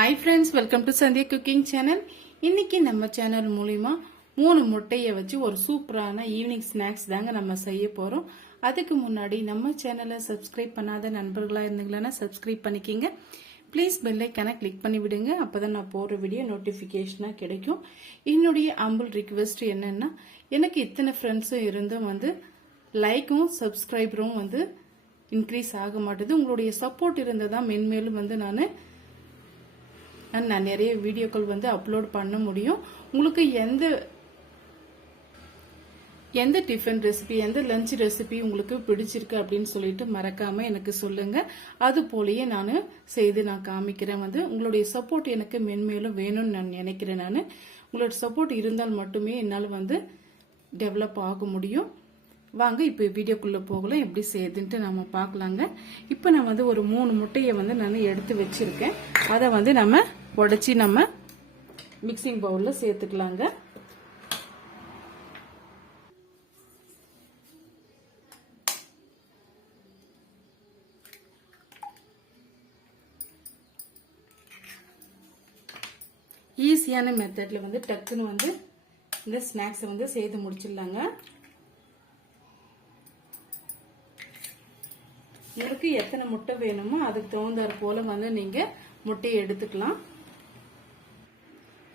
Hi friends welcome to Sandhya cooking channel இன்னைக்கு நம்ம channel மூலிமா மூணு முட்டையை வச்சு ஒரு சூப்பரான ஈவினிங் ஸ்நாக்ஸ் தாங்க நம்ம செய்ய போகிறோம் அதுக்கு முன்னாடி நம்ம சேனலை சப்ஸ்கிரைப் பண்ணாத நண்பர்களாக இருந்தீங்களான்னா சப்ஸ்கிரைப் பண்ணிக்கிங்க. ப்ளீஸ் பெல்லைக்கான கிளிக் பண்ணி விடுங்க. அப்பதான் நான் போகிற வீடியோ நோட்டிஃபிகேஷனாக கிடைக்கும். என்னுடைய அம்புல் ரிக்வெஸ்ட் என்னென்னா எனக்கு இத்தனை ஃப்ரெண்ட்ஸும் இருந்தும் வந்து லைக்கும் சப்ஸ்கிரைபரும் வந்து இன்க்ரீஸ் ஆக மாட்டுது. உங்களுடைய சப்போர்ட் இருந்தால் தான் மென்மேலும் வந்து நான் நான் நிறைய வீடியோக்கள் வந்து அப்லோட் பண்ண முடியும். உங்களுக்கு எந்த எந்த டிஃபன் ரெசிபி எந்த லஞ்ச் ரெசிபி உங்களுக்கு பிடிச்சிருக்கு அப்படின்னு சொல்லிட்டு மறக்காம எனக்கு சொல்லுங்க. அது போலயே நான் செய்து நான் காமிக்கிறேன் வந்து. உங்களுடைய சப்போர்ட் எனக்கு மென்மேலும் வேணும்னு நான் நினைக்கிறேன் நான். உங்களோட சப்போர்ட் இருந்தால் மட்டுமே என்னால் வந்து டெவலப் ஆக முடியும். வாங்க இப்போ வீடியோக்குள்ளே போகலாம். எப்படி செய்யுதுன்ட்டு நம்ம பார்க்கலாங்க. இப்போ நான் வந்து ஒரு மூணு முட்டையை வந்து நான் எடுத்து வச்சிருக்கேன். அதை வந்து நம்ம உடச்சி நம்ம மிக்சிங் பவுலில் சேர்த்துக்கலாங்க. ஈஸியான மெத்தடில் வந்து டக்குன்னு வந்து இந்த ஸ்நாக்ஸை வந்து செய்து முடிச்சிடலாங்க. உங்களுக்கு எத்தனை முட்டை வேணுமோ அதுக்கு தகுந்தாற் போல் வந்து நீங்கள் முட்டையை எடுத்துக்கலாம்.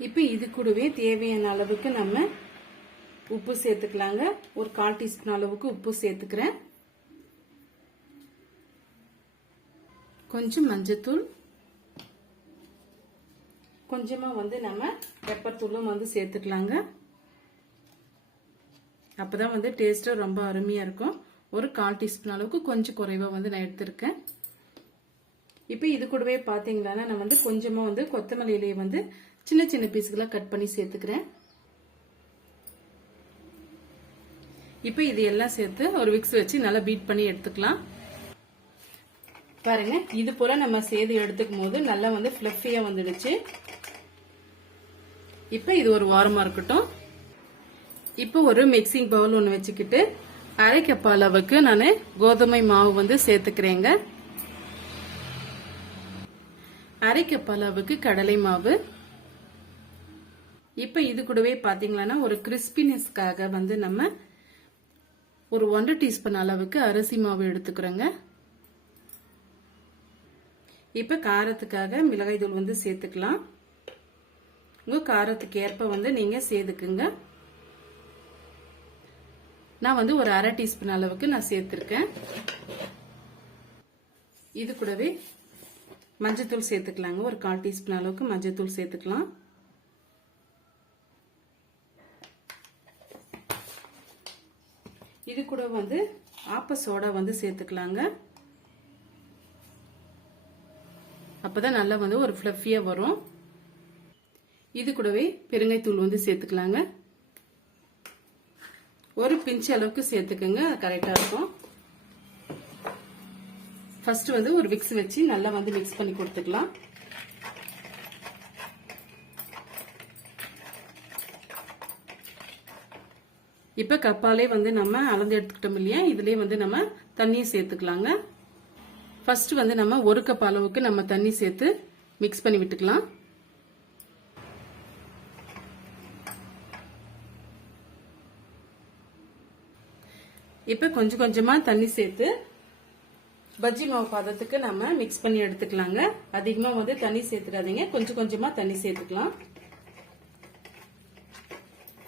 இப்போ இது கூடவே தேவையான அளவுக்கு நம்ம உப்பு சேர்த்துக்கலாங்க. ஒரு கால் டீஸ்பூன் அளவுக்கு உப்பு சேர்த்துக்கிறேன். கொஞ்சம் மஞ்சத்தூள். கொஞ்சமா வந்து நம்ம பெப்பர்த்தூளும் வந்து சேர்த்துக்கலாங்க. அப்பதான் வந்து டேஸ்ட்டும் ரொம்ப அருமையா இருக்கும். ஒரு கால் டீஸ்பூன் அளவுக்கு கொஞ்சம் குறைவா வந்து நான் எடுத்திருக்கேன். இப்போ இது கூடவே பாத்தீங்கன்னா நான் வந்து கொஞ்சமா வந்து கொத்தமல்லி இலையை வந்து சின்ன சின்ன பீஸுகளாக கட் பண்ணி சேர்த்துக்கிறேன். இப்போ இது எல்லாம் சேர்த்து ஒரு விக்ஸ் வச்சு நல்லா பீட் பண்ணி எடுத்துக்கலாம். பாருங்க இது போல நம்ம சேர்த்து எடுத்துக்கும் போது நல்லா வந்து ஃபிளஃபியா வந்துடுச்சு. இப்போ இது ஒரு வாரமா இருக்கட்டும். இப்போ ஒரு மிக்சிங் பவுல் ஒன்று வச்சுக்கிட்டு அரைக்கப்ப அளவுக்கு நான் கோதுமை மாவு வந்து சேர்த்துக்கிறேங்க. அரைக்கப்ப அளவுக்கு கடலை மாவு. இப்போ இது கூடவே பார்த்தீங்களன்னா ஒரு கிறிஸ்பினஸ்க்காக வந்து நம்ம ஒரு ஒன்றரை டீஸ்பூன் அளவுக்கு அரிசி மாவு எடுத்துக்கிறோங்க. இப்போ காரத்துக்காக மிளகாய் தூள் வந்து சேர்த்துக்கலாம். உங்கள் காரத்துக்கு ஏற்ப வந்து நீங்கள் சேர்த்துக்குங்க. நான் வந்து ஒரு அரை டீஸ்பூன் அளவுக்கு நான் சேர்த்துருக்கேன். இது கூடவே மஞ்சத்தூள் சேர்த்துக்கலாங்க. ஒரு கால் டீஸ்பூன் அளவுக்கு மஞ்சத்தூள் சேர்த்துக்கலாம். இது கூட வந்து ஆப்ப சோடா வந்து சேர்த்துக்கலாங்க. அப்பதான் நல்லா வந்து ஒரு ஃபிளஃபியா வரும். இது கூடவே பெருங்காய்த்தூள் வந்து சேர்த்துக்கலாங்க. ஒரு பிஞ்சு அளவுக்கு சேர்த்துக்கோங்க கரெக்டா இருக்கும். ஃபர்ஸ்ட் வந்து ஒரு விக்ஸ் வச்சு நல்லா வந்து மிக்ஸ் பண்ணி கொடுத்துக்கலாம். இப்ப கப்பாலே வந்து நம்ம அளந்து எடுத்துக்கிட்டோம் இல்லையா? இதுலயே வந்து நம்ம தண்ணியை சேர்த்துக்கலாங்க. ஃபர்ஸ்ட் வந்து நம்ம ஒரு கப் அளவுக்கு நம்ம தண்ணி சேர்த்து மிக்ஸ் பண்ணி விட்டுக்கலாம். இப்ப கொஞ்சம் கொஞ்சமா தண்ணி சேர்த்து பஜ்ஜி மாவு பாதத்துக்கு நம்ம மிக்ஸ் பண்ணி எடுத்துக்கலாங்க. அதிகமா வந்து தண்ணி சேர்த்துக்காதீங்க கொஞ்சம் கொஞ்சமா தண்ணி சேர்த்துக்கலாம்.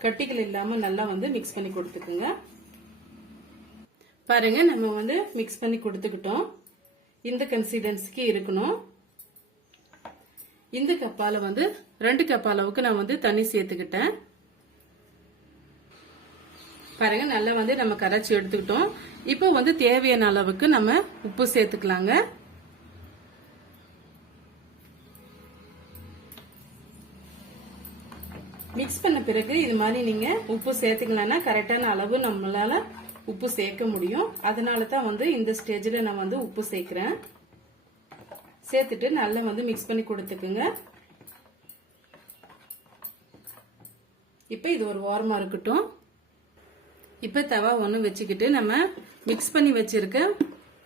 கட்டிகள் இல்லாம நல்லா வந்து மிக்ஸ் பண்ணி கொடுத்துக்குங்க. பாருங்க நம்ம வந்து மிக்ஸ் பண்ணி கொடுத்துக்கிட்டோம். இந்த கன்சிஸ்டன்சிக்கு இருக்கணும். இந்த கப்பால வந்து ரெண்டு கப் அளவுக்கு நான் வந்து தண்ணி சேர்த்துக்கிட்டேன். பாருங்க நல்லா வந்து நம்ம கரைச்சி எடுத்துக்கிட்டோம். இப்போ வந்து தேவையான அளவுக்கு நம்ம உப்பு சேர்த்துக்கலாங்க. மிக்ஸ் பண்ண பிறகு இது மாதிரி நீங்க உப்பு சேர்த்துக்கலன்னா கரெக்டான அளவு நம்மளால உப்பு சேர்க்க முடியும். அதனால தான் வந்து இந்த ஸ்டேஜில் நான் வந்து உப்பு சேர்க்குறேன். சேர்த்துட்டு நல்லா வந்து மிக்ஸ் பண்ணி கொடுத்துக்குங்க. இப்போ இது ஒரு ஓரமாக இருக்கட்டும். இப்போ தவா ஒன்று வச்சுக்கிட்டு நம்ம மிக்ஸ் பண்ணி வச்சிருக்க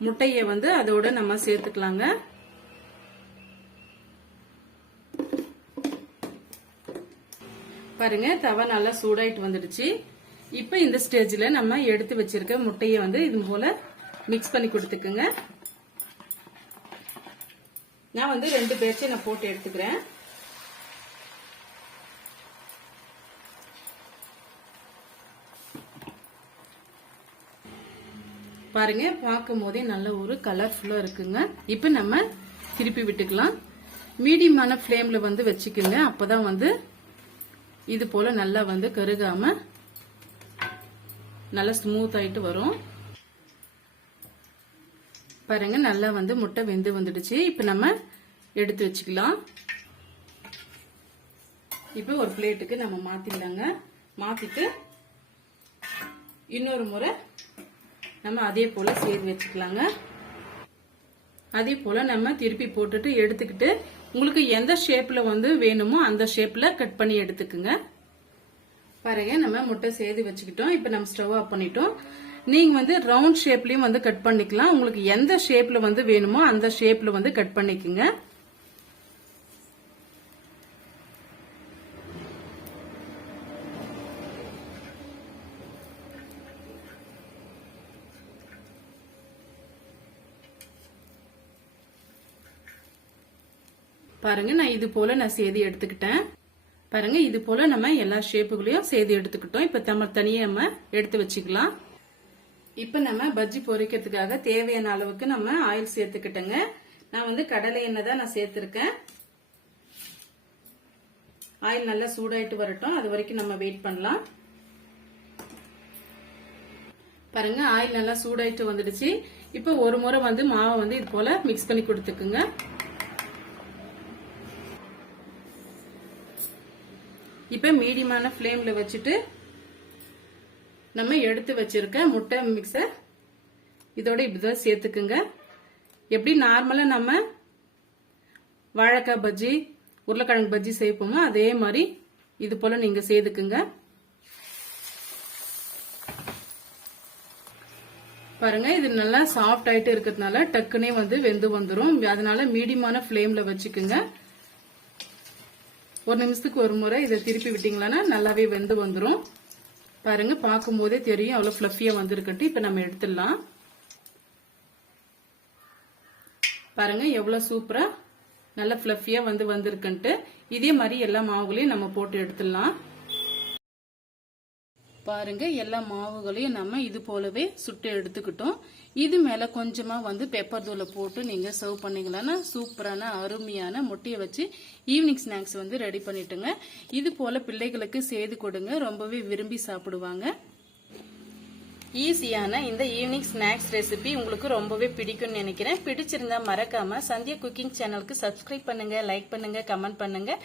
முட்டையை வந்து அதோட நம்ம சேர்த்துக்கலாங்க. பாருங்க தவா நல்லா சூடாயிட்டு வந்துடுச்சு. இப்போ இந்த ஸ்டேஜ்ல நம்ம எடுத்து வச்சிருக்க முட்டையை வந்து இது போல மிக்ஸ் பண்ணி கொடுத்துக்குங்க. நான் வந்து ரெண்டு பேர்ச்சி நான் போட்டு எடுத்துக்கிறேன். பாருங்க பார்க்கும் போதே நல்ல ஒரு கலர்ஃபுல்லா இருக்குங்க. இப்போ நம்ம திருப்பி விட்டுக்கலாம். மீடியமான ஃப்ளேம்ல வந்து வச்சுக்கோங்க. அப்பதான் வந்து இது போல நல்லா வந்து கருகாம நல்லா ஸ்மூத் ஆயிட்டு வரும். பாருங்க நல்லா வந்து முட்டை வெந்து வந்துடுச்சு. இப்போ நம்ம எடுத்து வச்சுக்கலாம். இப்போ ஒரு பிளேட்டுக்கு நம்ம மாத்திடலாங்க. மாத்திட்டு இன்னொரு முறை நம்ம அதே போல சேர்த்து வச்சுக்கலாங்க. அதே போல நம்ம திருப்பி போட்டுட்டு எடுத்துக்கிட்டு உங்களுக்கு எந்த ஷேப்ல வந்து வேணுமோ அந்த ஷேப்ல கட் பண்ணி எடுத்துக்குங்க. பாருங்க நம்ம முட்டை சேர்த்து வச்சுக்கிட்டோம். இப்போ நம்ம ஸ்டவ் ஆஃப் பண்ணிட்டோம். நீங்க வந்து ரவுண்ட் ஷேப்லயும் வந்து கட் பண்ணிக்கலாம். உங்களுக்கு எந்த ஷேப்ல வந்து வேணுமோ அந்த ஷேப்ல வந்து கட் பண்ணிக்கோங்க. பாருங்க நான் இது போல நான் சேதி எடுத்துக்கிட்டேன். பாருங்க இது போல நம்ம எல்லா ஷேப்புகளையும் சேதி எடுத்துக்கிட்டோம். இப்ப நம்ம தனியா நம்ம எடுத்து வச்சுக்கலாம். இப்ப நம்ம பஜ்ஜி பொரிக்கிறதுக்காக தேவையான அளவுக்கு நம்ம ஆயில் சேர்த்துக்கிட்டோங்க. நான் வந்து கடலை எண்ணெய் தான் நான் சேர்த்திருக்கேன். ஆயில் நல்லா சூடாயிட்டு வரட்டும். அது வரைக்கும் நம்ம வெயிட் பண்ணலாம். பாருங்க ஆயில் நல்லா சூடாயிட்டு வந்துடுச்சு. இப்போ ஒரு முறை வந்து மாவை வந்து இது போல மிக்ஸ் பண்ணி கொடுத்துக்குங்க. இப்போ மீடியமான ஃப்ளேமில் வச்சுட்டு நம்ம எடுத்து வச்சிருக்க முட்டை மிக்சர் இதோட இப்படிதான் சேர்த்துக்குங்க. எப்படி நார்மலாக நம்ம வாழைக்காய் பஜ்ஜி உருளைக்கிழங்கு பஜ்ஜி சேர்ப்போமோ அதே மாதிரி இது போல் நீங்கள் சேர்த்துக்குங்க. பாருங்க இது நல்லா சாஃப்ட் ஆயிட்டு இருக்கிறதுனால டக்குனே வந்து வெந்து வந்துடும் அதனால மீடியமான ஃப்ளேம்ல வச்சுக்குங்க. ஒரு நிமிஷத்துக்கு ஒரு முறை இதை திருப்பி விட்டீங்களன்னா நல்லாவே வெந்து வந்துடும் பாருங்க பார்க்கும் போதே தெரியும் அவ்வளோ ஃப்ளஃபியாக வந்திருக்கட்டு இப்போ நம்ம எடுத்துடலாம். பாருங்க எவ்வளோ சூப்பராக நல்லா ஃப்ளஃபியாக வந்து வந்திருக்குன்ட்டு. இதே மாதிரி எல்லா மாவுகளையும் நம்ம போட்டு எடுத்துடலாம். பாருங்க எல்லா மாவுகளையும் நம்ம இது போலவே சுட்டு எடுத்துக்கிட்டோம். இது மேல கொஞ்சமா வந்து பெப்பர் தூளை போட்டு நீங்க சர்வ் பண்ணீங்களான்னா சூப்பரான அருமையான முட்டையை வச்சு ஈவினிங் ஸ்நாக்ஸ் வந்து ரெடி பண்ணிட்டுங்க. இது போல பிள்ளைகளுக்கு செய்து கொடுங்க ரொம்பவே விரும்பி சாப்பிடுவாங்க. ஈஸியான இந்த ஈவினிங் ஸ்நாக்ஸ் ரெசிபி உங்களுக்கு ரொம்பவே பிடிக்கும்னு நினைக்கிறேன். பிடிச்சிருந்தா மறக்காம சந்தியா குக்கிங் சேனலுக்கு சப்ஸ்கிரைப் பண்ணுங்க லைக் பண்ணுங்க கமெண்ட் பண்ணுங்க.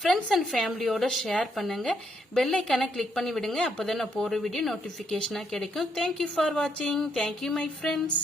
ஃப்ரெண்ட்ஸ் அண்ட் ஃபேமிலியோட ஷேர் பண்ணுங்க. பெல் ஐக்கானை கிளிக் பண்ணி விடுங்க. அப்போதான் நான் போற வீடியோ நோட்டிபிகேஷனா கிடைக்கும். தேங்க்யூ ஃபார் வாட்சிங் தேங்க்யூ மை ஃப்ரெண்ட்ஸ்